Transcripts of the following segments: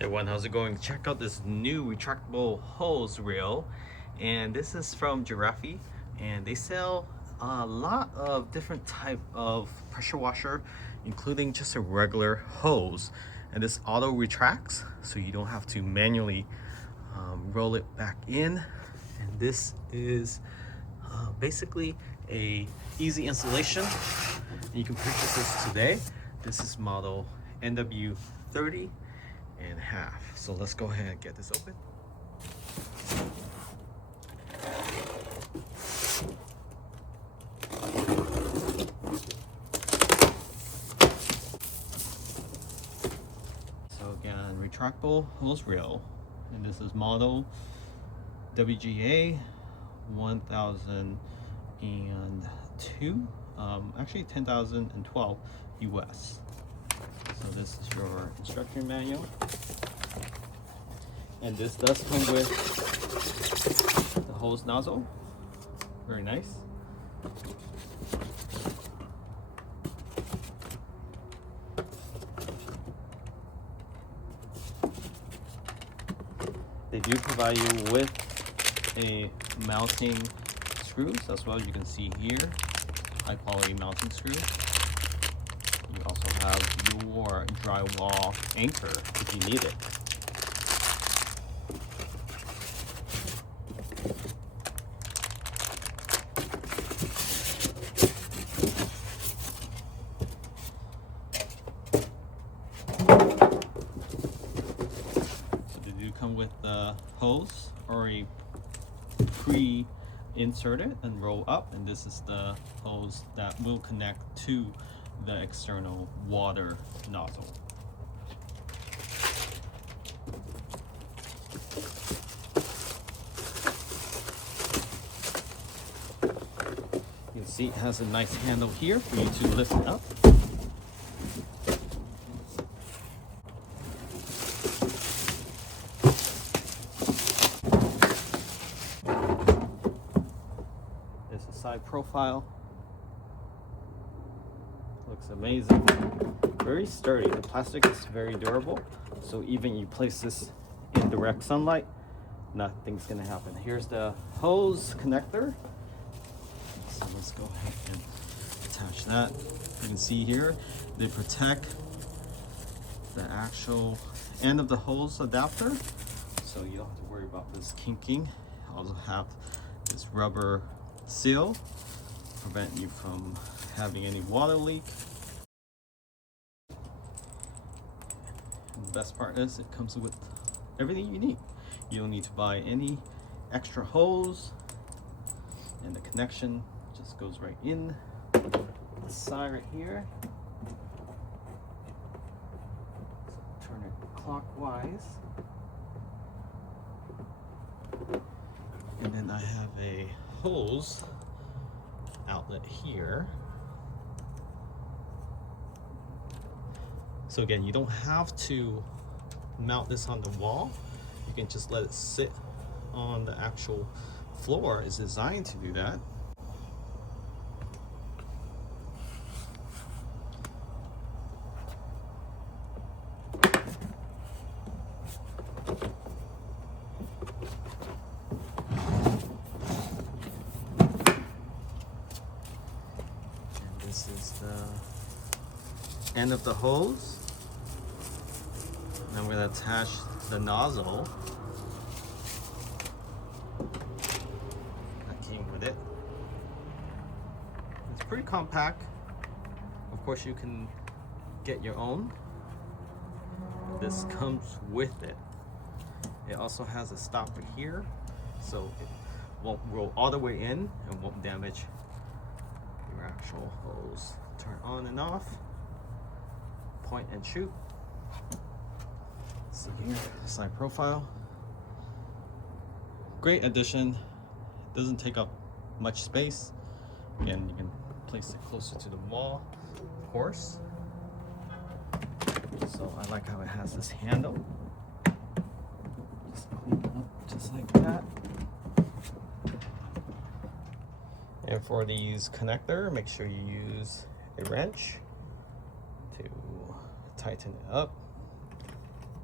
Hey everyone, how's it going? Check out this new retractable hose reel, and this is from GiRAFFE, and they sell a lot of different type of pressure washer, including just a regular hose. And this auto retracts, so you don't have to manually roll it back in. And this is basically a easy installation. You can purchase this today. This is model NW30 and half. So let's go ahead and get this open. So again, retractable hose reel, and this is model WGA 1002, actually 10,012 US. So this is your instruction manual, and this does come with the hose nozzle. Very nice. They do provide you with a mounting screws as well. You can see here, high quality mounting screws. You also have your drywall anchor if you need it. So they do come with the hose already pre-inserted and roll up, and this is the hose that will connect to the external water nozzle. You can see it has a nice handle here for you to lift it up. There's a side profile. Looks amazing. Very sturdy. The plastic is very durable, so even you place this in direct sunlight, nothing's gonna happen. Here's the hose connector. So let's go ahead and attach that. You can see here they protect the actual end of the hose adapter, so you don't have to worry about this kinking. You also have this rubber seal to prevent you from having any water leak. And the best part is it comes with everything you need. You don't need to buy any extra hose, and the connection just goes right in the side right here. So turn it clockwise, and then I have a hose outlet here. So again, you don't have to mount this on the wall. You can just let it sit on the actual floor. It's designed to do that. And this is the end of the hose. And I'm going to attach the nozzle that came with it. It's pretty compact. Of course, you can get your own. This comes with it. It also has a stopper here, so it won't roll all the way in and won't damage your actual hose. Turn on and off, point and shoot. See here, side profile. Great addition. Doesn't take up much space. Again, you can place it closer to the wall, of course. So I like how it has this handle. Just open it up just like that. And for these connector, make sure you use a wrench to tighten it up.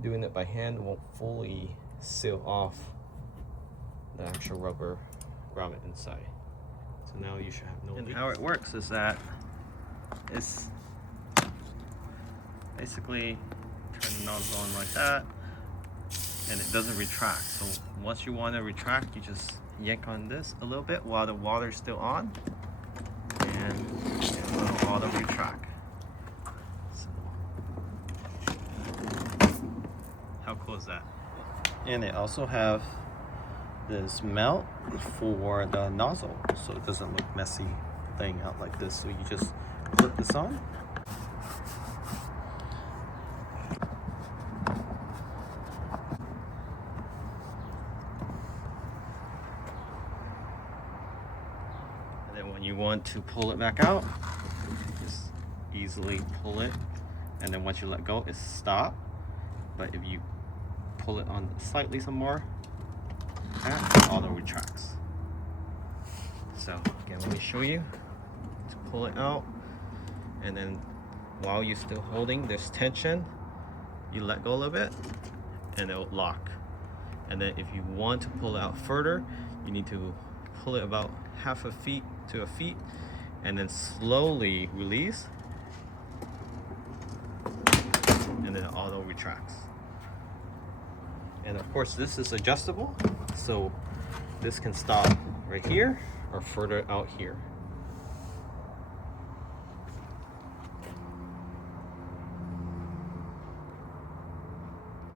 doing it by hand won't fully seal off the actual rubber grommet inside. So now you should have no leak. And how it works is that it's basically turn the nozzle on like that, and it doesn't retract. So once you want to retract, you just yank on this a little bit while the water's still on, and it'll auto retract. So, how cool is that? And they also have this mount for the nozzle, so it doesn't look messy laying out like this. So you just clip this on. And then when you want to pull it back out, just easily pull it, and then once you let go, it's stop. But if you pull it on slightly some more, that auto retracts. So again, let me show you to pull it out, and then while you're still holding this tension, you let go a little bit and it'll lock. And then if you want to pull it out further, you need to pull it about half a feet to a feet and then slowly release, and then it auto retracts. And of course this is adjustable, so this can stop right here or further out here.